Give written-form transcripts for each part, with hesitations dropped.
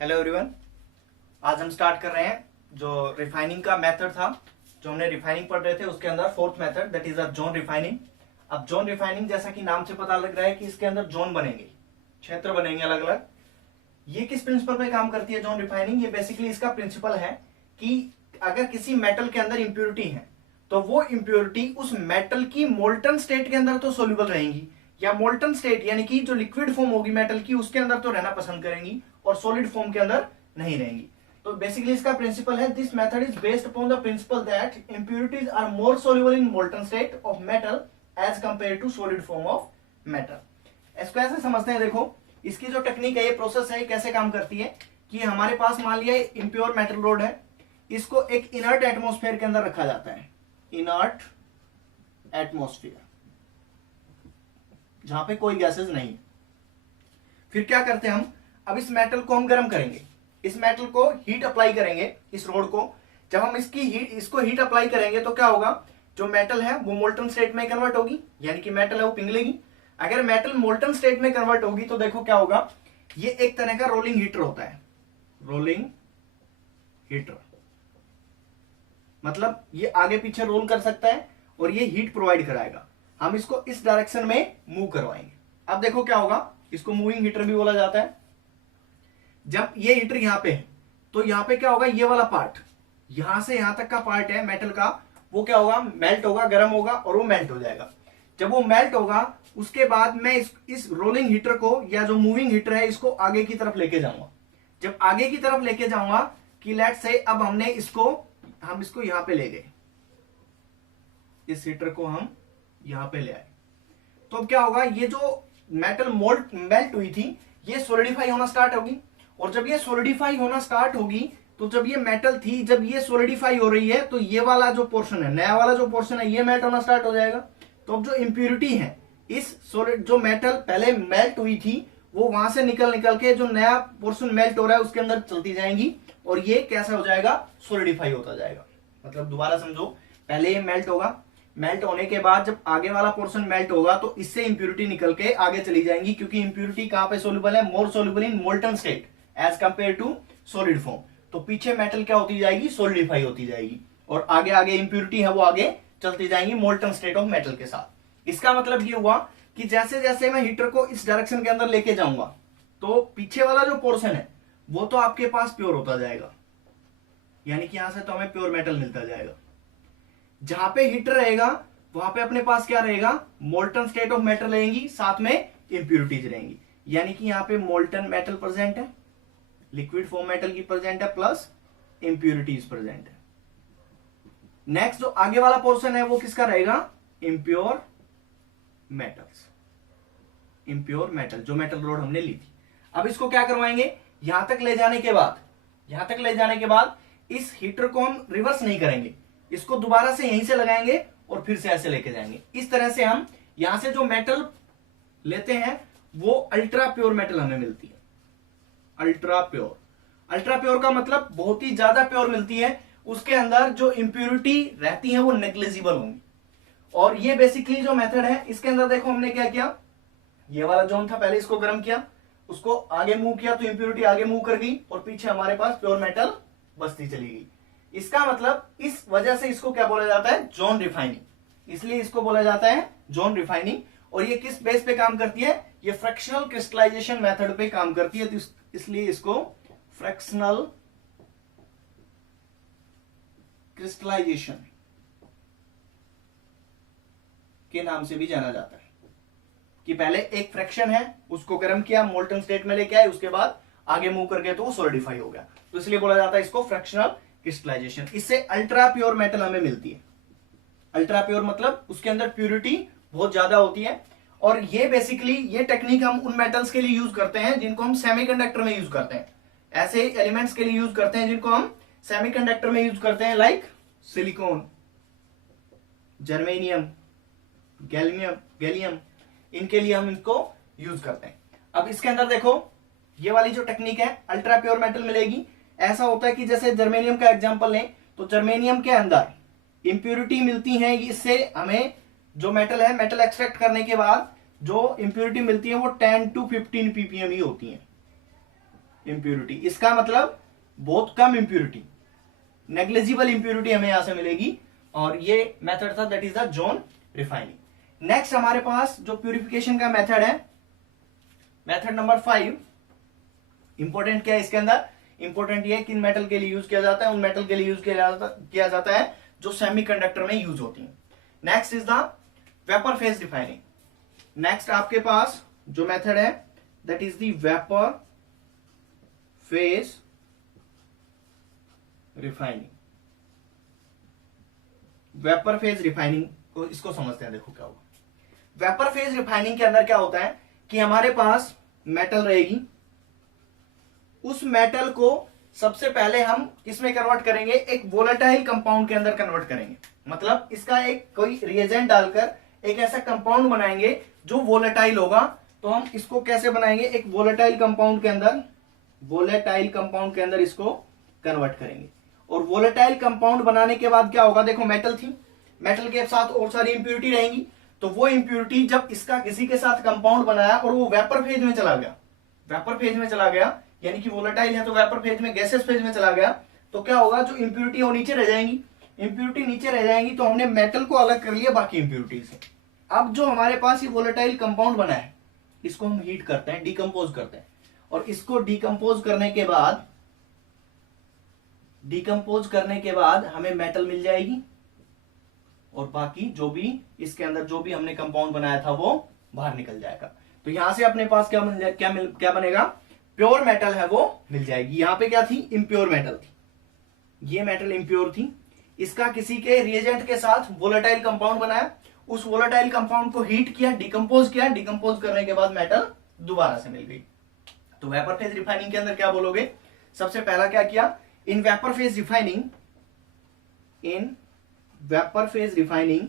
Hello everyone. आज हम start कर रहे हैं जो रिफाइनिंग का मेथड था, जो हमने रिफाइनिंग पढ़ रहे थे उसके अंदर fourth method that is a zone refining. अब जोन रिफाइनिंग जैसा कि नाम से पता लग रहा है कि इसके अंदर जोन बनेंगे, क्षेत्र बनेंगे अलग अलग। ये किस प्रिंसिपल पे काम करती है जोन रिफाइनिंग? ये बेसिकली इसका प्रिंसिपल है कि अगर किसी मेटल के अंदर इंप्योरिटी है तो वो इंप्योरिटी उस मेटल की मोल्टन स्टेट के अंदर तो सोल्यूबल रहेंगी, या मोल्टन स्टेट यानी कि जो लिक्विड फॉर्म होगी मेटल की उसके अंदर तो रहना पसंद करेंगी और सॉलिड फॉर्म के अंदर नहीं रहेंगी। तो बेसिकली इसका प्रिंसिपल है, this method is based upon the principle that impurities are more soluble in molten state of metal as compared to solid form of metal. इसको ऐसे समझते हैं, देखो इसकी जो टेक्निक है, ये प्रोसेस है, कैसे काम करती है कि हमारे पास मान लिया इम्प्योर मेटल रोड है, इसको एक इनर्ट एटमॉस्फेयर के अंदर रखा जाता है, इनर्ट एटमॉस्फेयर जहां पे कोई गैसेस नहीं। फिर क्या करते हैं हम, अब इस मेटल को हम गर्म करेंगे, इस मेटल को हीट अप्लाई करेंगे, इस रोड को। जब हम इसको हीट अप्लाई करेंगे तो क्या होगा, जो मेटल है वो मोल्टन स्टेट में कन्वर्ट होगी, यानी कि मेटल है वो पिघलेगी। अगर मेटल मोल्टन स्टेट में कन्वर्ट होगी तो देखो क्या होगा, ये एक तरह का रोलिंग हीटर होता है, रोलिंग हीटर मतलब ये आगे पीछे रोल कर सकता है और ये हीट प्रोवाइड कराएगा। हम इसको इस डायरेक्शन में मूव करवाएंगे। अब देखो क्या होगा, इसको मूविंग हीटर भी बोला जाता है। जब ये हीटर यहां पे है तो यहां पे क्या होगा, ये वाला पार्ट यहां से यहां तक का पार्ट है मेटल का, वो क्या होगा, मेल्ट होगा, गर्म होगा और वो मेल्ट हो जाएगा। जब वो मेल्ट होगा उसके बाद मैं इस रोलिंग हीटर को या जो मूविंग हीटर है इसको आगे की तरफ लेके जाऊंगा। जब आगे की तरफ लेके जाऊंगा कि लेट से अब हम इसको यहां पे ले गए, इस हीटर को हम यहां पे ले आए, तो अब क्या होगा, ये जो मेटल मेल्ट हुई थी ये सोलिडिफाई होना स्टार्ट होगी। और जब ये सोलिडिफाई होना स्टार्ट होगी तो जब ये मेटल थी, जब ये सोलिडिफाई हो रही है तो ये वाला जो पोर्शन है, नया वाला जो पोर्शन है, ये मेल्ट होना स्टार्ट हो जाएगा। तो अब जो इंप्यूरिटी है इस सॉलिड, जो मेटल पहले मेल्ट हुई थी वो वहां से निकल के जो नया पोर्शन मेल्ट हो रहा है उसके अंदर चलती जाएंगी और ये कैसा हो जाएगा, सोलिडिफाई होता जाएगा। मतलब दोबारा समझो, पहले ये मेल्ट होगा, मेल्ट होने के बाद जब आगे वाला पोर्शन मेल्ट होगा तो इससे इंप्यूरिटी निकल के आगे चली जाएंगी, क्योंकि इंप्यूरिटी कहां पे सोल्यूबल है, more soluble in molten state as compared to solid form. तो पीछे मेटल क्या होती जाएगी, सोलिडिफाई होती जाएगी और आगे आगे इंप्यूरिटी है वो आगे चलती जाएंगी मोल्टन स्टेट ऑफ मेटल के साथ। इसका मतलब ये हुआ कि जैसे जैसे मैं हीटर को इस डायरेक्शन के अंदर लेके जाऊंगा तो पीछे वाला जो पोर्शन है वो तो आपके पास प्योर होता जाएगा, यानी कि यहां से तो हमें प्योर मेटल मिलता जाएगा। जहां पे हीटर रहेगा वहां पे अपने पास क्या रहेगा, मोल्टन स्टेट ऑफ मेटल रहेंगी, साथ में इंप्यूरिटीज रहेंगी, यानी कि यहां पे मोल्टन मेटल प्रेजेंट है, लिक्विड फॉर्म मेटल की प्रेजेंट है, प्लस इंप्यूरिटीज प्रेजेंट है। नेक्स्ट जो आगे वाला पोर्शन है वो किसका रहेगा, इंप्योर मेटल्स, इंप्योर मेटल, जो मेटल रोड हमने ली थी। अब इसको क्या करवाएंगे, यहां तक ले जाने के बाद इस हीटर को हम रिवर्स नहीं करेंगे, इसको दोबारा से यहीं से लगाएंगे और फिर से ऐसे लेके जाएंगे। इस तरह से हम यहां से जो मेटल लेते हैं वो अल्ट्रा प्योर मेटल हमें मिलती है। अल्ट्रा प्योर का मतलब बहुत ही ज्यादा प्योर मिलती है, उसके अंदर जो इंप्यूरिटी रहती है वो नेग्लिजिबल होंगी। और ये बेसिकली जो मेथड है इसके अंदर देखो हमने क्या किया, ये वाला जोन था पहले इसको गर्म किया, उसको आगे मूव किया तो इंप्यूरिटी आगे मूव कर गई और पीछे हमारे पास प्योर मेटल बचती चली गई। इसका मतलब इस वजह से इसको क्या बोला जाता है, जोन रिफाइनिंग, इसलिए इसको बोला जाता है जोन रिफाइनिंग। और ये किस बेस पे काम करती है, ये फ्रैक्शनल क्रिस्टलाइजेशन मेथड पे काम करती है, तो इसलिए इसको फ्रैक्शनल क्रिस्टलाइजेशन के नाम से भी जाना जाता है। कि पहले एक फ्रैक्शन है उसको गर्म किया, मोल्टन स्टेट में लेके आए, उसके बाद आगे मूव करके तो वो सॉलिडिफाई हो गया, तो इसलिए बोला जाता है इसको फ्रैक्शनल क्रिस्टलाइजेशन। इससे अल्ट्रा प्योर मेटल हमें मिलती है। अल्ट्रा प्योर मतलब उसके अंदर प्यूरिटी बहुत ज्यादा होती है। और ये बेसिकली ये टेक्निक हम उन मेटल्स के लिए यूज करते हैं जिनको हम सेमीकंडक्टर में यूज करते हैं, ऐसे एलिमेंट्स के लिए यूज करते हैं जिनको हम सेमीकंडक्टर में यूज करते हैं, लाइक सिलिकॉन, जर्मेनियम, गैलियम, इनके लिए हम इनको यूज करते हैं। अब इसके अंदर देखो ये वाली जो टेक्निक है, अल्ट्रा प्योर मेटल मिलेगी। ऐसा होता है कि जैसे जर्मेनियम का एग्जांपल लें तो जर्मेनियम के अंदर इंप्यूरिटी मिलती है, इससे हमें जो मेटल है, मेटल एक्सट्रैक्ट करने के बाद जो इंप्यूरिटी मिलती है वो 10 to 15 ppm ही होती है। इम्प्यूरिटी। इसका मतलब बहुत कम इम्प्यूरिटी, नेग्लिजिबल इम्प्यूरिटी हमें यहां से मिलेगी। और ये मेथड था that is the zone refining. Next हमारे पास जो प्यूरिफिकेशन का मेथड है, मेथड नंबर 5। इंपॉर्टेंट क्या है इसके अंदर? इंपॉर्टेंट ये किन मेटल के लिए यूज किया जाता है? उन मेटल के लिए यूज किया जाता है जो सेमीकंडक्टर में यूज होती है। Next is the vapour phase refining. Next आपके पास जो मेथड है that is the vapour phase refining. Vapour phase refining को इसको समझते हैं। देखो क्या होगा वेपर फेज रिफाइनिंग के अंदर। क्या होता है कि हमारे पास मेटल रहेगी, उस मेटल को सबसे पहले हम किसमें कन्वर्ट करेंगे? एक वोलेटाइल कंपाउंड के अंदर कन्वर्ट करेंगे। मतलब इसका एक कोई रिएजेंट डालकर एक ऐसा कंपाउंड बनाएंगे जो वोलेटाइल होगा। तो हम इसको कैसे बनाएंगे? एक वोलेटाइल कंपाउंड के अंदर, वोलेटाइल कंपाउंड के अंदर इसको कन्वर्ट करेंगे। और वोलेटाइल कंपाउंड बनाने के बाद क्या होगा? देखो मेटल थी, मेटल के साथ और सारी इंप्यूरिटी रहेंगी। तो वो इंप्यूरिटी जब इसका किसी के साथ कंपाउंड बनाया और वो वेपर फेज में चला गया, वेपर फेज में चला गया, यानी कि वोलेटाइल है तो वेपर फेज में, गैसेस फेज में चला गया, तो क्या होगा? जो इंप्यूरिटी वो नीचे रह जाएंगी, इंप्यूरिटी नीचे रह जाएंगी। तो हमने मेटल को अलग कर लिया बाकी इंप्यूरिटी से। अब जो हमारे पास ये वोलेटाइल कंपाउंड बना है, इसको हम हीट करते हैं, डिकम्पोज करते हैं। और इसको डिकम्पोज करने के बाद हमें मेटल मिल जाएगी। और बाकी जो भी इसके अंदर जो भी हमने कंपाउंड बनाया था वो बाहर निकल जाएगा। तो यहां से अपने पास क्या बनेगा? प्योर मेटल है वो मिल जाएगी। यहां पे क्या थी? इम्प्योर मेटल थी। ये मेटल इम्प्योर थी, इसका किसी के रिएजेंट के साथ वोलेटाइल कंपाउंड बनाया, उस वोलेटाइल कंपाउंड को हीट किया, डिकम्पोज किया, डिकम्पोज करने के बाद मेटल दोबारा से मिल गई। तो वेपर फेज रिफाइनिंग के अंदर क्या बोलोगे? सबसे पहला क्या किया? In vapour phase refining, in vapour phase refining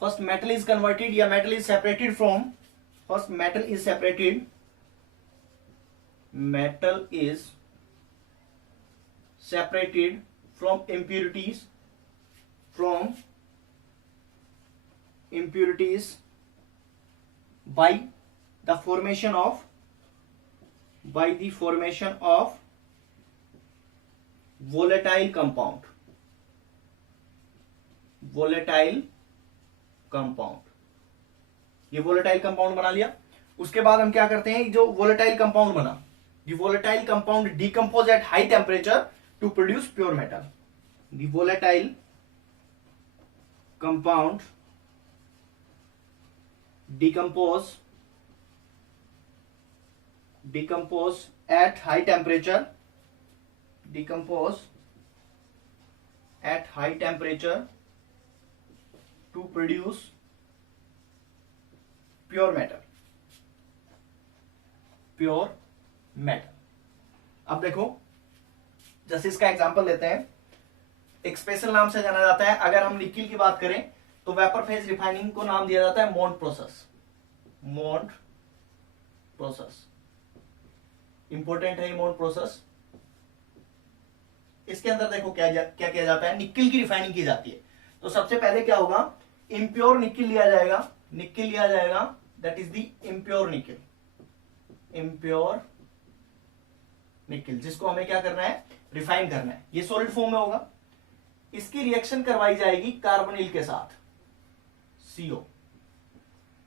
first metal is converted या metal is separated from, first metal is separated from impurities by the formation of volatile compound। ये वोलेटाइल कंपाउंड बना लिया। उसके बाद हम क्या करते हैं? जो वोलेटाइल कंपाउंड बना, the volatile compound decompose at high temperature to produce pure metal। the volatile compound decompose at high temperature to produce pure metal। अब देखो, जैसे इसका एग्जांपल लेते हैं, एक स्पेशल नाम से जाना जाता है। अगर हम निकिल की बात करें तो वेपर फेज रिफाइनिंग को नाम दिया जाता है मोन्ट प्रोसेस। इंपॉर्टेंट है ये मोन्ट प्रोसेस। इसके अंदर देखो क्या किया जाता है? निकिल की रिफाइनिंग की जाती है। तो सबसे पहले क्या होगा? इम्प्योर निकिल लिया जाएगा, that is the impure nickel, जिसको हमें क्या करना है? रिफाइन करना है। ये सॉलिड फॉर्म में होगा। इसकी रिएक्शन करवाई जाएगी कार्बोनिल के साथ, CO।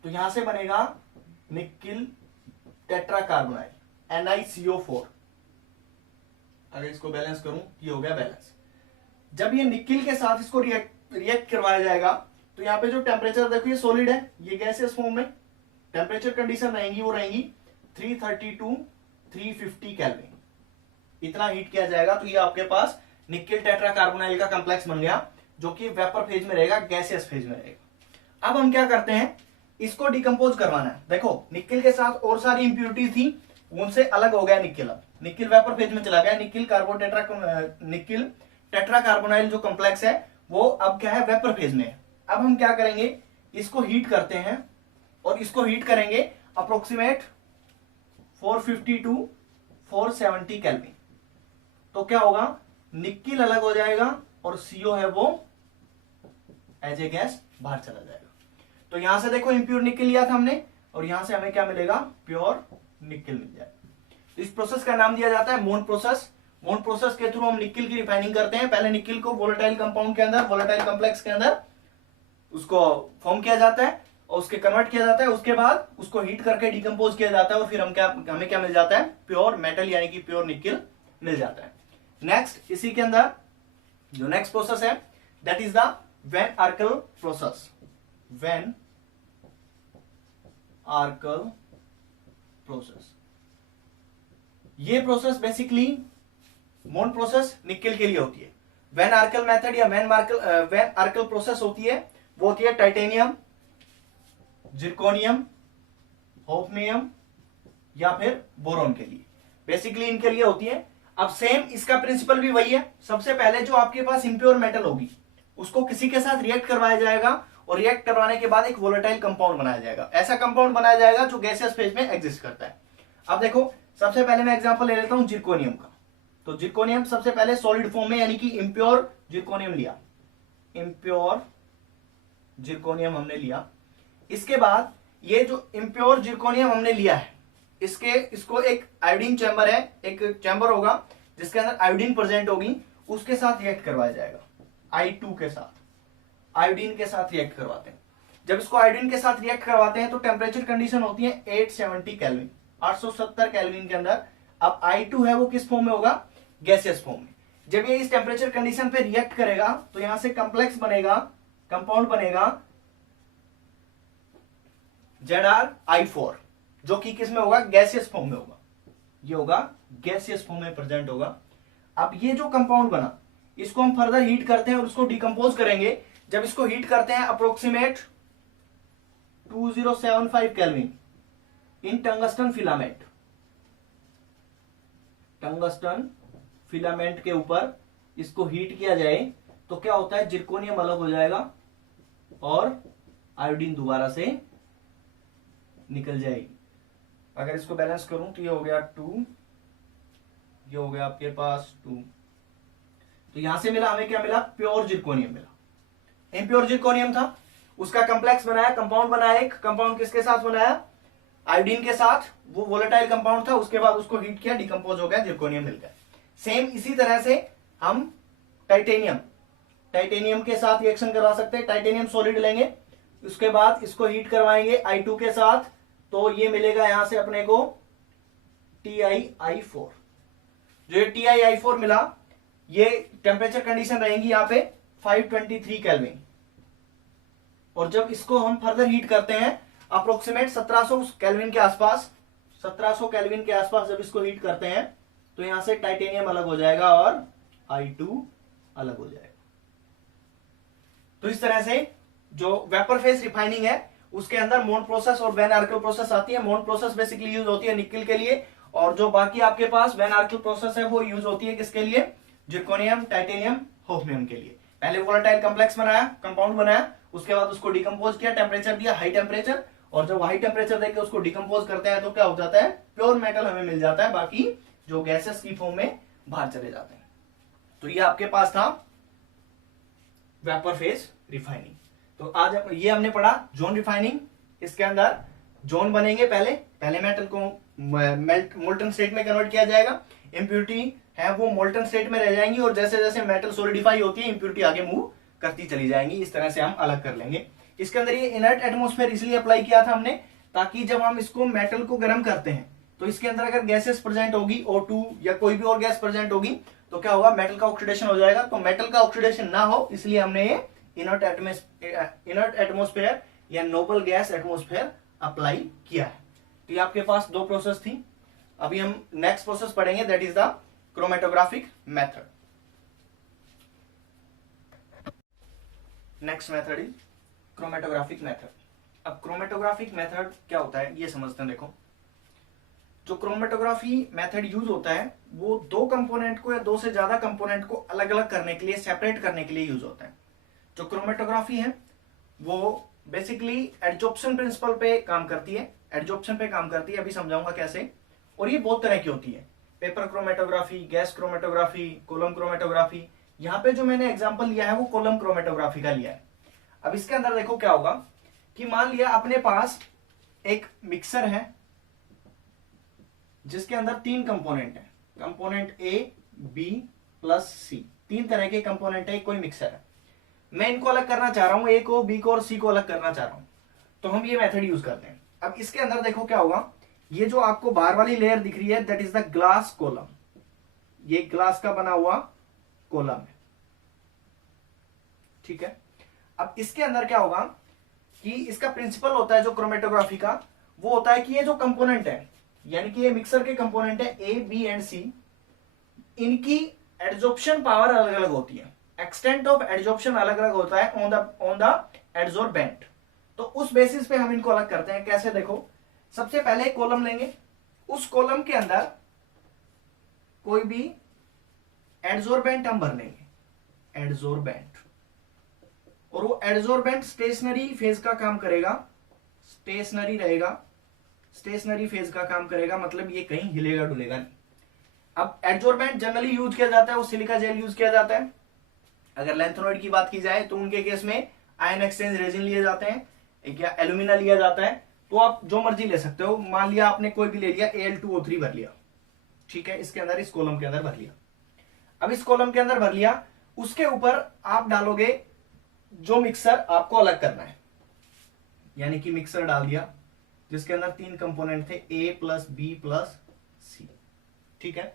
तो यहां से बनेगा निकिल टेट्राकार्बोनाइल, NiCO4। अगर इसको बैलेंस करूं, ये हो गया बैलेंस। जब ये निकिल के साथ इसको रिएक्ट करवाया जाएगा तो यहाँ पे जो टेम्परेचर देखो, ये सॉलिड है, ये गैसियस फॉर्म में, टेम्परेचर कंडीशन रहेंगी वो रहेंगी 330 to 350 केल्विन। इतना हीट किया जाएगा तो ये आपके पास निकिल टेट्राकार्बोनाइल का कॉम्प्लेक्स बन गया, जो कि वेपर फेज में रहेगा, गैसियस फेज में रहेगा। अब हम क्या करते हैं? इसको डिकम्पोज करवाना है। देखो निकिल के साथ और सारी इंप्यूरिटी थी, उनसे अलग हो गया निकिल। अब निकिल वेपर फेज में चला गया, निकिल टेट्राकार्बोनाइल जो कॉम्प्लेक्स है वो अब क्या है? वेपर फेज में है। अब हम क्या करेंगे? इसको हीट करते हैं, और इसको हीट करेंगे अप्रोक्सीमेट 450 to 470 केल्विन। तो क्या होगा? निकिल अलग हो जाएगा और CO है वो एज ए गैस बाहर चला जाएगा। तो यहां से देखो इम्प्योर निकल लिया था हमने, और यहां से हमें क्या मिलेगा, प्योर निकल मिल जाएगा। इस प्रोसेस का नाम दिया जाता है मोन प्रोसेस। मोन प्रोसेस के थ्रू हम निकल की रिफाइनिंग करते हैं। पहले निकल को वोलेटाइल कंपाउंड के अंदर, वोलेटाइल कॉम्प्लेक्स के अंदर उसको फॉर्म किया जाता है और उसके कन्वर्ट किया जाता है। उसके बाद उसको हीट करके डिकम्पोज किया जाता है और फिर हमें क्या मिल जाता है, प्योर मेटल यानी कि प्योर निकल मिल जाता है। नेक्स्ट इसी के अंदर जो नेक्स्ट प्रोसेस है that is the Van Arkel process. Van Arkel process, ये प्रोसेस बेसिकली मोन प्रोसेस निकल के लिए होती है। वैन आर्कल मेथड या वैन आर्कल प्रोसेस होती है, वो होती है टाइटेनियम, जिरकोनियम, होफनियम या फिर बोरॉन के लिए। बेसिकली इनके लिए होती है। अब सेम इसका प्रिंसिपल भी वही है। सबसे पहले जो आपके पास इंप्योर मेटल होगी उसको किसी के साथ रिएक्ट करवाया जाएगा और रिएक्ट करवाने के बाद एक वोलेटाइल कंपाउंड बनाया जाएगा। ऐसा कंपाउंड बनाया जाएगा जो गैसियस फेज में एग्जिस्ट करता है। अब देखो सबसे पहले मैं एग्जांपल ले लेता हूं जिरकोनियम का। तो जिरकोनियम सबसे पहले सॉलिड फॉर्म में यानी कि इम्प्योर जिरकोनियम लिया, इम्प्योर जिरकोनियम हमने लिया। इसके बाद ये जो इम्प्योर जिरकोनियम हमने लिया है इसको एक आयोडीन चैम्बर है, एक चैम्बर होगा जिसके अंदर आयोडीन प्रेजेंट होगी, उसके साथ रिएक्ट करवाया जाएगा। I2 के साथ आयोडीन के साथ रिएक्ट करवाते हैं। जब इसको आयोडीन के साथ रिएक्ट करवाते हैं तो टेम्परेचर कंडीशन होती है 870 केल्विन, 870 केल्विन के अंदर। अब I2 है वो किस फॉर्म में होगा, गैसियस फॉर्म में। जब ये इस टेम्परेचर कंडीशन पे रिएक्ट करेगा तो यहां से कॉम्प्लेक्स बनेगा, कंपाउंड बनेगा ZrI4, जो कि किस में होगा, गैसियस फॉर्म में होगा। ये होगा गैसियस फॉर्म में प्रेजेंट होगा। अब ये जो कंपाउंड बना इसको हम फर्दर हीट करते हैं और उसको डिकम्पोज करेंगे। जब इसको हीट करते हैं अप्रोक्सीमेट 2075 केल्विन इन टंगस्टन फिलामेंट, टंगस्टन फिलामेंट के ऊपर इसको हीट किया जाए तो क्या होता है, जिरकोनियम अलग हो जाएगा और आयोडीन दोबारा से निकल जाएगी। अगर इसको बैलेंस करूं तो ये हो गया 2, ये हो गया आपके पास 2। तो यहां से मिला हमें क्या मिला, प्योर जिरकोनियम मिला। इम्प्योर जिरकोनियम था, उसका कॉम्प्लेक्स बनाया, कंपाउंड बनाया। एक कंपाउंड किसके साथ बनाया, आयोडीन के साथ, वो वोलेटाइल कंपाउंड था। उसके बाद उसको हीट किया, डिकम्पोज हो गया, जिरकोनियम मिल गया। सेम इसी तरह से हम टाइटेनियम के साथ रिएक्शन करवा सकते हैं। टाइटेनियम सॉलिड लेंगे, उसके बाद इसको हीट करवाएंगे I2 के साथ, तो ये मिलेगा यहां से अपने को TiI4। जो ये TiI4 मिला, ये टेम्परेचर कंडीशन रहेंगी यहां पे 523 केल्विन। और जब इसको हम फर्दर हीट करते हैं अप्रोक्सीमेट 1700 केल्विन के आसपास, 1700 केल्विन के आसपास जब इसको हीट करते हैं तो यहां से टाइटेनियम अलग हो जाएगा और I2 अलग हो जाएगा। तो इस तरह से जो वेपर फेज रिफाइनिंग है उसके अंदर मोन प्रोसेस और वैन आर्कल प्रोसेस आती है। मोन प्रोसेस बेसिकली यूज होती है निकल के लिए, और जो बाकी आपके पास वैन आर्कल प्रोसेस है वो यूज होती है किसके लिए, जिरकोनियम, टाइटेनियम, होफनियम के लिए। पहले वोलेटाइल कॉम्प्लेक्स बनाया, कंपाउंड बनाया, उसके बाद उसको डिकम्पोज किया, टेम्परेचर दिया हाई टेम्परेचर, और जब हाई टेम्परेचर देकर उसको डिकम्पोज करते हैं तो क्या हो जाता है, प्योर मेटल हमें मिल जाता है। बाकी जो गैसेस की फॉर्म में बाहर चले जाते हैं। तो ये आपके पास था वेपर फेज रिफाइनिंग। तो आज ये हमने पढ़ा जोन रिफाइनिंग। इसके अंदर जोन बनेंगे, पहले मेटल को मोल्टन स्टेट में कन्वर्ट किया जाएगा, इंप्योरिटी है वो मोल्टन स्टेट में रह जाएंगी, और जैसे जैसे मेटल सोलिडिफाई होती है इंप्योरिटी आगे मूव करती चली जाएंगी। इस तरह से हम अलग कर लेंगे। इसके अंदर ये इनर्ट एटमॉस्फेयर इसलिए अप्लाई किया था हमने ताकि जब हम इसको मेटल को गर्म करते हैं तो इसके अंदर अगर गैसेस प्रेजेंट होगी, O2 या कोई भी और गैस प्रेजेंट होगी, तो क्या होगा, मेटल का ऑक्सीडेशन हो जाएगा। तो मेटल का ऑक्सीडेशन ना हो इसलिए हमने ये इनर्ट एटमॉस्फेयर या नोबल गैस एटमॉस्फेयर अप्लाई किया है। तो ये आपके पास दो प्रोसेस थी। अभी हम नेक्स्ट प्रोसेस पढ़ेंगे, that is the chromatographic method. Next method is chromatographic method. अब क्रोमेटोग्राफिक मेथड क्या होता है ये समझते हैं। देखो, जो क्रोमेटोग्राफी मेथड यूज होता है वो दो कंपोनेंट को या दो से ज्यादा कंपोनेंट को अलग अलग करने के लिए, सेपरेट करने के लिए यूज होता है। जो क्रोमेटोग्राफी है वो बेसिकली एडजॉर्प्शन प्रिंसिपल पे काम करती है, अभी समझाऊंगा कैसे। और ये बहुत तरह की होती है, paper chromatography, gas chromatography, column chromatography. यहाँ पे जो मैंने एग्जांपल लिया है वो कॉलम क्रोमेटोग्राफी का लिया है। अब इसके अंदर देखो क्या होगा कि मान लिया अपने पास एक मिक्सर है जिसके अंदर 3 कंपोनेंट है, कंपोनेंट ए, बी प्लस सी, 3 तरह के कंपोनेंट है, कोई मिक्सर है। मैं इनको अलग करना चाह रहा हूं, ए को, बी को और सी को अलग करना चाह रहा हूं, तो हम ये मेथड यूज करते हैं। अब इसके अंदर देखो क्या होगा, ये जो आपको बाहर वाली लेयर दिख रही है that is the glass column, ये ग्लास का बना हुआ कॉलम है, ठीक है। अब इसके अंदर क्या होगा कि इसका प्रिंसिपल होता है जो क्रोमेटोग्राफी का, वो होता है कि ये जो कंपोनेंट है, यानी कि ये मिक्सर के कंपोनेंट है ए, बी एंड सी, इनकी एड्जॉर्प्शन पावर अलग अलग होती है, एक्सटेंट ऑफ एड्जॉर्प्शन अलग अलग होता है ऑन द एड्जॉर्बेंट। तो उस बेसिस पे हम इनको अलग करते हैं। कैसे, देखो, सबसे पहले एक कॉलम लेंगे, उस कॉलम के अंदर कोई भी एड्जॉर्बेंट हम भर लेंगे, एड्जॉर्बेंट, और वो एड्जॉर्बेंट स्टेशनरी फेज का काम करेगा, स्टेशनरी रहेगा, स्टेशनरी फेज का काम करेगा, मतलब ये कहीं हिलेगा डुलेगा नहीं। अब एड्जॉर्बेंट जनरली यूज किया जाता है वो सिलिका जेल यूज किया जाता है। अगर लेंथेनॉइड की बात की जाए तो उनके केस में आयन एक्सचेंज रेजिन लिए जाते हैं, एक या एल्यूमिना लिया जाता है। तो आप जो मर्जी ले सकते हो, मान लिया आपने कोई भी ले लिया, Al2O3 भर लिया, ठीक है, इसके अंदर, इस कॉलम के अंदर भर लिया। अब इस कॉलम के अंदर भर लिया, उसके ऊपर आप डालोगे जो मिक्सर आपको अलग करना है, यानी कि मिक्सर डाल दिया जिसके अंदर 3 कंपोनेंट थे, ए प्लस बी प्लस सी, ठीक है।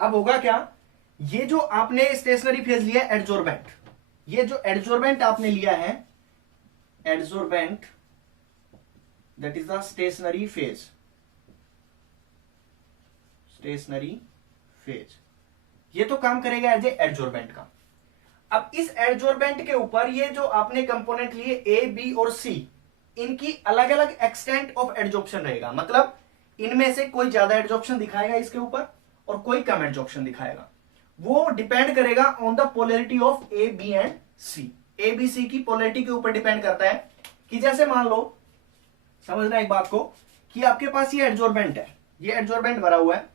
अब होगा क्या, ये जो आपने स्टेशनरी फेज लिया एड्जॉर्बेंट, ये जो एड्जॉर्बेंट आपने लिया है, adsorbent that is the stationary phase, stationary phase, ये तो काम करेगा एज ए एड्जॉर्बेंट का। अब इस एड्जॉर्बेंट के ऊपर ये जो आपने कंपोनेंट लिए ए, बी और सी, इनकी अलग अलग एक्सटेंट ऑफ एड्जॉर्प्शन रहेगा, मतलब इनमें से कोई ज्यादा एड्जॉर्प्शन दिखाएगा इसके ऊपर और कोई कम एड्जॉर्प्शन दिखाएगा। वो डिपेंड करेगा on the polarity of A, B and C. A, B, C की पोलैरिटी के ऊपर डिपेंड करता है कि जैसे मान लो, समझना एक बात को, कि आपके पास ये एड्जॉर्बेंट है, ये एड्जॉर्बेंट भरा हुआ है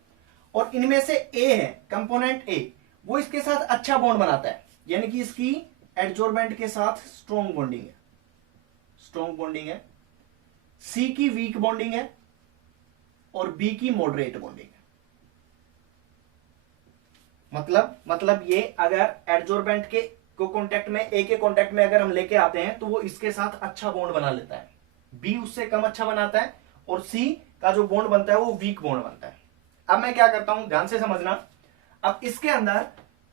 और इनमें से ए है, कंपोनेंट ए, वो इसके साथ अच्छा बॉन्ड बनाता है, यानी कि इसकी एड्जॉर्बेंट के साथ स्ट्रॉन्ग बॉन्डिंग है, स्ट्रॉन्ग बॉन्डिंग है। सी की वीक बॉन्डिंग है और बी की मॉडरेट बॉन्डिंग है। मतलब ये अगर एड्जॉर्बेंट के को कांटेक्ट में, ए के कांटेक्ट में अगर हम लेके आते हैं तो वो इसके साथ अच्छा बॉन्ड बना लेता है, बी उससे कम अच्छा बनाता है और सी का जो बॉन्ड बनता है वो वीक बॉन्ड बनता है। अब मैं क्या करता हूं, ध्यान से समझना। अब इसके अंदर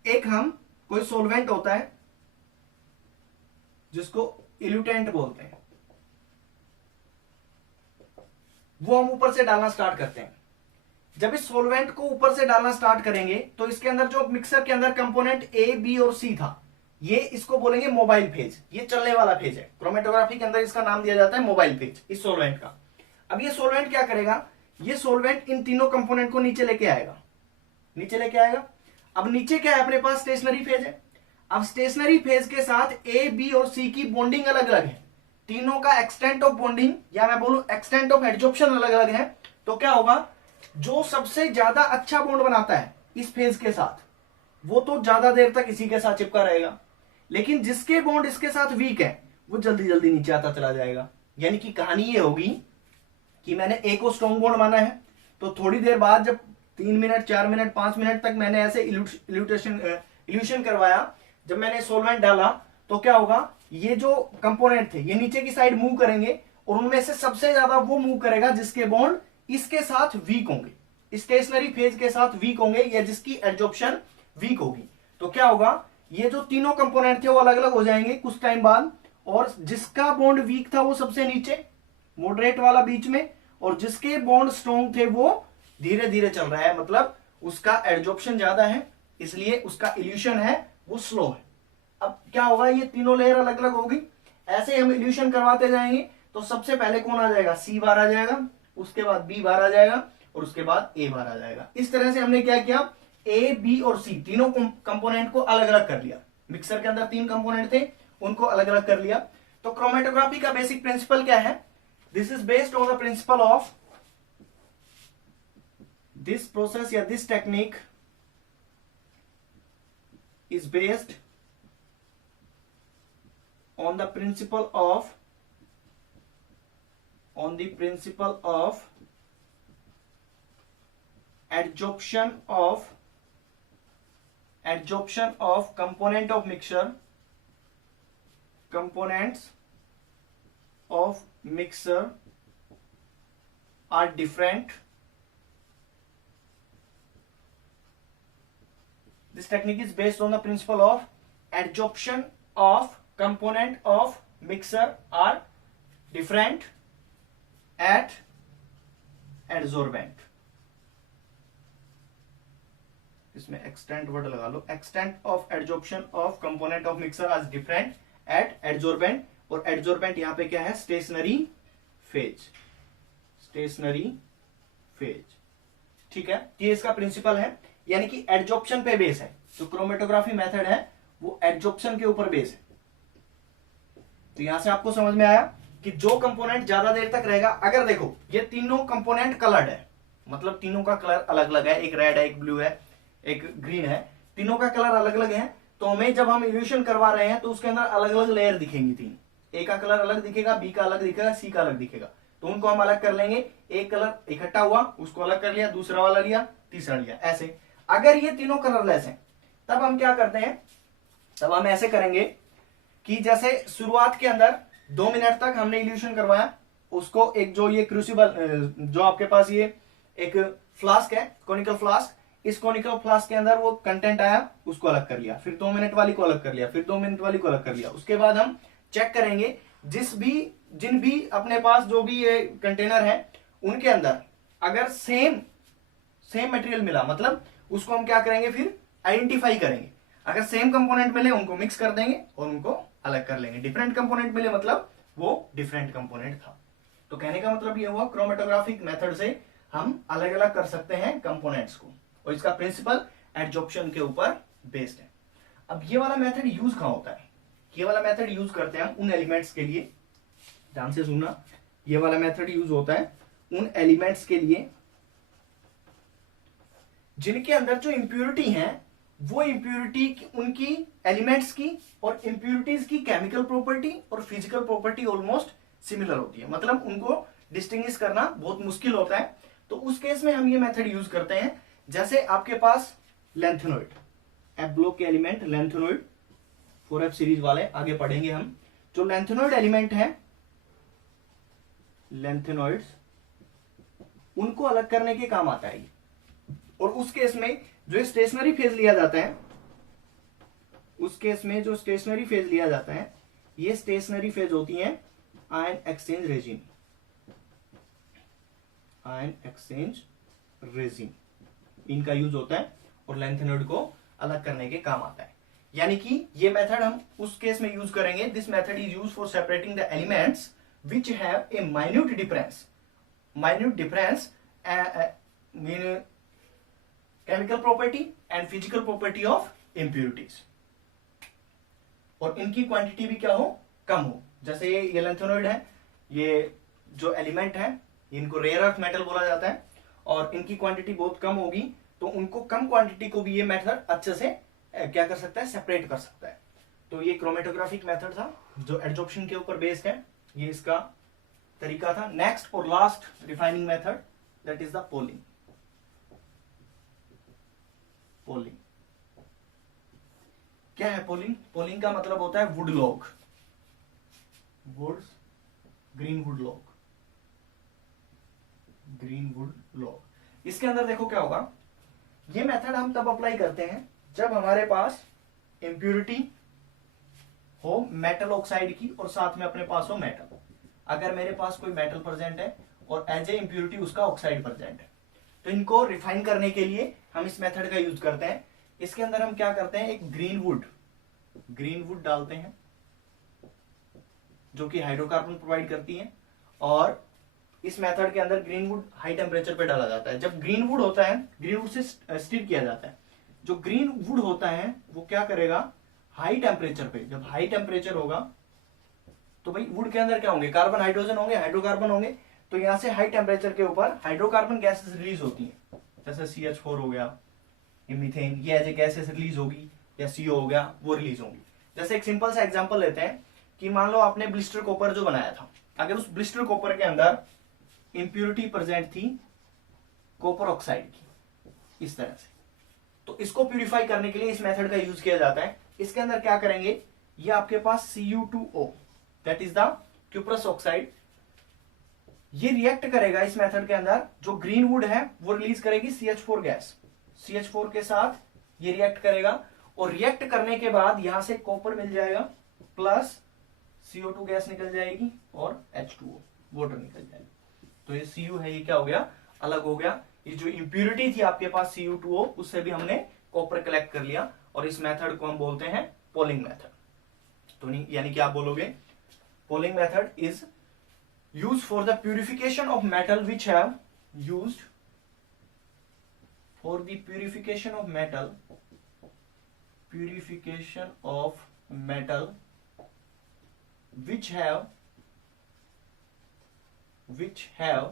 एक हम कोई सोलवेंट होता है जिसको इल्यूटेंट बोलते हैं, वो हम ऊपर से डालना स्टार्ट करते हैं। जब इस सोलवेंट को ऊपर से डालना स्टार्ट करेंगे तो इसके अंदर जो मिक्सर के अंदर कंपोनेंट ए, बी और सी था, ये इसको बोलेंगे मोबाइल फेज, ये चलने वाला फेज है। क्रोमेटोग्राफी के अंदर इसका नाम दिया जाता है मोबाइल फेज, इस सोलवेंट का। अब ये सोलवेंट क्या करेगा, ये सोलवेंट इन तीनों कंपोनेंट को नीचे लेके आएगा, नीचे लेके आएगा। अब नीचे क्या है, अपने पास स्टेशनरी फेज है। अब स्टेशनरी फेज के साथ ए, बी और सी की बॉन्डिंग अलग अलग है, तीनों का एक्सटेंट ऑफ बॉन्डिंग या मैं बोलूं एक्सटेंट ऑफ एड्जॉर्प्शन अलग अलग है। तो क्या होगा, जो सबसे ज्यादा अच्छा बॉन्ड बनाता है इस फेज के साथ, वो तो ज्यादा देर तक इसी के साथ चिपका रहेगा, लेकिन जिसके बॉन्ड इसके साथ वीक है वो जल्दी जल्दी नीचे आता चला जाएगा। यानी कि कहानी ये होगी कि मैंने ए को स्ट्रॉन्ग बॉन्ड माना है, तो थोड़ी देर बाद जब 3 मिनट, 4 मिनट, 5 मिनट तक मैंने ऐसे इल्यूशन करवाया, जब मैंने सोलवेंट डाला, तो क्या होगा, ये जो कंपोनेंट थे ये नीचे की साइड मूव करेंगे और उनमें से सबसे ज्यादा वो मूव करेगा जिसके बॉन्ड इसके साथ वीक होंगे, स्टेशनरी फेज के साथ वीक होंगे या जिसकी एड्जॉर्प्शन वीक होगी। तो क्या होगा, ये जो तीनों कंपोनेंट थे वो अलग अलग हो जाएंगे कुछ टाइम बाद, और जिसका बॉन्ड वीक था वो सबसे नीचे, मॉडरेट वाला बीच में, और जिसके बॉन्ड स्ट्रॉन्ग थे वो धीरे धीरे चल रहा है, मतलब उसका एड्जॉर्प्शन ज्यादा है, इसलिए उसका इल्यूशन है वो स्लो है। अब क्या होगा, ये तीनों लेयर अलग अलग होगी, ऐसे हम इल्यूशन करवाते जाएंगे। तो सबसे पहले कौन आ जाएगा, सी बार आ जाएगा, उसके बाद बी बार आ जाएगा और उसके बाद ए बार आ जाएगा। इस तरह से हमने क्या किया, ए, बी और सी तीनों कंपोनेंट को अलग अलग कर लिया। मिक्सर के अंदर 3 कंपोनेंट थे, उनको अलग अलग कर लिया। तो क्रोमेटोग्राफी का बेसिक प्रिंसिपल क्या है, this is based on the principle of this process या this technique is based on the principle of on the principle of adsorption of component of mixture, components of mixture are different. This technique is based on the principle of adsorption of component of mixture are different at adsorbent. इसमें extent word लगा लो, extent of adsorption of component of mixture आज different at adsorbent, और adsorbent यहां पे क्या है, stationary phase, stationary phase, ठीक है। ये इसका प्रिंसिपल है, यानी कि एडजॉर्प्शन पे बेस है, जो क्रोमेटोग्राफी मेथड है वो एडजॉर्प्शन के ऊपर बेस है। तो यहां से आपको समझ में आया कि जो कंपोनेंट ज्यादा देर तक रहेगा, अगर देखो ये तीनों कंपोनेंट कलर्ड है, मतलब तीनों का कलर अलग अलग है, एक रेड है, एक ब्लू है, एक ग्रीन है, तीनों का कलर अलग अलग है, तो हमें जब हम इल्यूशन करवा रहे हैं तो उसके अंदर अलग अलग लेयर दिखेंगी तीन, ए का कलर अलग दिखेगा, बी का अलग दिखेगा, सी का अलग दिखेगा, तो उनको हम अलग कर लेंगे। एक कलर इकट्ठा हुआ, उसको अलग कर लिया, दूसरा वाला लिया, तीसरा लिया, ऐसे। अगर ये तीनों कलरलेस हैं तब हम क्या करते हैं, तब हम ऐसे करेंगे कि जैसे शुरुआत के अंदर 2 मिनट तक हमने इल्यूशन करवाया, उसको एक जो ये क्रूसिबल, जो आपके पास ये एक फ्लास्क है, कोनिकल फ्लास्क, इस कोनिकल फ्लास्क के अंदर वो कंटेंट आया, उसको अलग कर लिया, फिर 2 मिनट वाली को अलग कर लिया, फिर 2 मिनट वाली को अलग कर लिया। उसके बाद हम चेक करेंगे जिन भी अपने पास जो भी ये कंटेनर है उनके अंदर अगर सेम मटेरियल मिला, मतलब उसको हम क्या करेंगे, फिर आइडेंटिफाई करेंगे। अगर सेम कंपोनेंट मिले उनको मिक्स कर देंगे और उनको अलग कर लेंगे। डिफरेंट कंपोनेंट मिले मतलब वो डिफरेंट कंपोनेंट था। तो कहने का मतलब ये हुआ, क्रोमेटोग्राफिक मेथड से हम अलग अलग कर सकते हैं कंपोनेंट्स को, और इसका प्रिंसिपल एडजॉर्प्शन के ऊपर बेस्ड है। अब ये वाला मेथड यूज कहां होता है, ये वाला मेथड यूज करते हैं हम उन एलिमेंट्स के लिए, ध्यान से सुनना, ये वाला मेथड यूज होता है उन एलिमेंट्स के लिए जिनके अंदर जो इंप्यूरिटी है वो इंप्यूरिटी उनकी एलिमेंट्स की और इंप्यूरिटीज की केमिकल प्रॉपर्टी और फिजिकल प्रॉपर्टी ऑलमोस्ट सिमिलर होती है, मतलब उनको डिस्टिंग्विश करना बहुत मुश्किल होता है। तो उस केस में हम ये मेथड यूज करते हैं। जैसे आपके पास लेंथेनॉइड, एफ ब्लॉक के एलिमेंट लेंथेनॉइड, 4F सीरीज वाले आगे पढ़ेंगे हम। जो लेंथेनॉइड एलिमेंट है, लेंथेनॉइड्स, उनको अलग करने के काम आता है। और उस केस में जो स्टेशनरी फेज लिया जाता है, उस केस में जो स्टेशनरी फेज लिया जाता है, ये स्टेशनरी फेज होती है ion exchange resin, ion exchange resin, इनका यूज होता है और लेंथेनॉइड को अलग करने के काम आता है। यानी कि ये मेथड हम उस केस में यूज करेंगे, this method is use for separating the elements which have a minute difference, mean chemical property and physical property of impurities, और इनकी क्वांटिटी भी क्या हो, कम हो। जैसे ये लेंथेनॉइड है, ये जो एलिमेंट है इनको रेयर अर्थ मेटल बोला जाता है, और इनकी क्वांटिटी बहुत कम होगी, तो उनको कम क्वांटिटी को भी ये मेथड अच्छे से क्या कर सकता है, सेपरेट कर सकता है। तो ये क्रोमेटोग्राफिक मेथड था जो एडजॉर्प्शन के ऊपर बेस्ड है, ये इसका तरीका था। नेक्स्ट और last refining method, that is the poling. Poling क्या है? पोलिंग, पोलिंग का मतलब होता है wood log, woods, green wood log, green wood log. इसके अंदर देखो क्या होगा, ये मेथड हम तब अप्लाई करते हैं जब हमारे पास इंप्यूरिटी हो मेटल ऑक्साइड की और साथ में अपने पास हो मेटल। अगर मेरे पास कोई मेटल प्रेजेंट है और एज ए इंप्यूरिटी उसका ऑक्साइड प्रेजेंट है, तो इनको रिफाइन करने के लिए हम इस मेथड का यूज करते हैं। इसके अंदर हम क्या करते हैं, एक ग्रीन वुड डालते हैं जो कि हाइड्रोकार्बन प्रोवाइड करती है, और इस मेथड के अंदर ग्रीन वुड हाई टेम्परेचर पे डाला जाता है। जब ग्रीन वुड होता है, ग्रीन वुड से स्टीर किया जाता है, जो ग्रीन वुड होता है वो क्या करेगा, हाई टेम्परेचर पे, जब हाई टेम्परेचर होगा तो भाई वुड के अंदर क्या होंगे, कार्बन हाइड्रोजन होंगे, हाइड्रोकार्बन होंगे, तो यहां से हाई टेम्परेचर के ऊपर हाइड्रोकार्बन गैसेस रिलीज होती है, जैसे CH4 हो गया, ये मीथेन, ये एज ए गैसेस रिलीज होगी, या CO हो गया, वो रिलीज होंगी। जैसे एक सिंपल सा एग्जांपल लेते हैं कि मान लो आपने ब्लिस्टर कॉपर जो बनाया था, अगर उस ब्लिस्टर कॉपर के अंदर इंप्योरिटी प्रेजेंट थी कॉपर ऑक्साइड की, इस तरह से, तो इसको प्यूरिफाई करने के लिए इस मेथड का यूज किया जाता है। इसके अंदर क्या करेंगे, ये आपके पास Cu2O that is the cuprous oxide, ये रिएक्ट करेगा इस मेथड के अंदर, जो ग्रीन वुड है वो रिलीज करेगी CH4 गैस, CH4 के साथ ये रिएक्ट करेगा, और रिएक्ट करने के बाद यहां से कॉपर मिल जाएगा प्लस CO2 गैस निकल जाएगी और H2O वाटर निकल जाएगी। तो ये Cu है, ये क्या हो गया, अलग हो गया। ये जो इंप्यूरिटी थी आपके पास Cu2O, उससे भी हमने कॉपर कलेक्ट कर लिया, और इस मेथड को हम बोलते हैं पोलिंग मेथड। तो यानी कि आप बोलोगे poling method is used for the purification of metal which have used for the purification of metal which have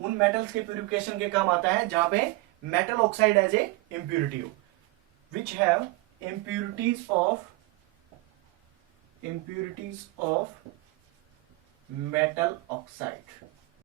उन मेटल्स के प्यूरिफिकेशन के काम आता है जहां पे metal oxide as a impurity हो, which have impurities of metal oxide।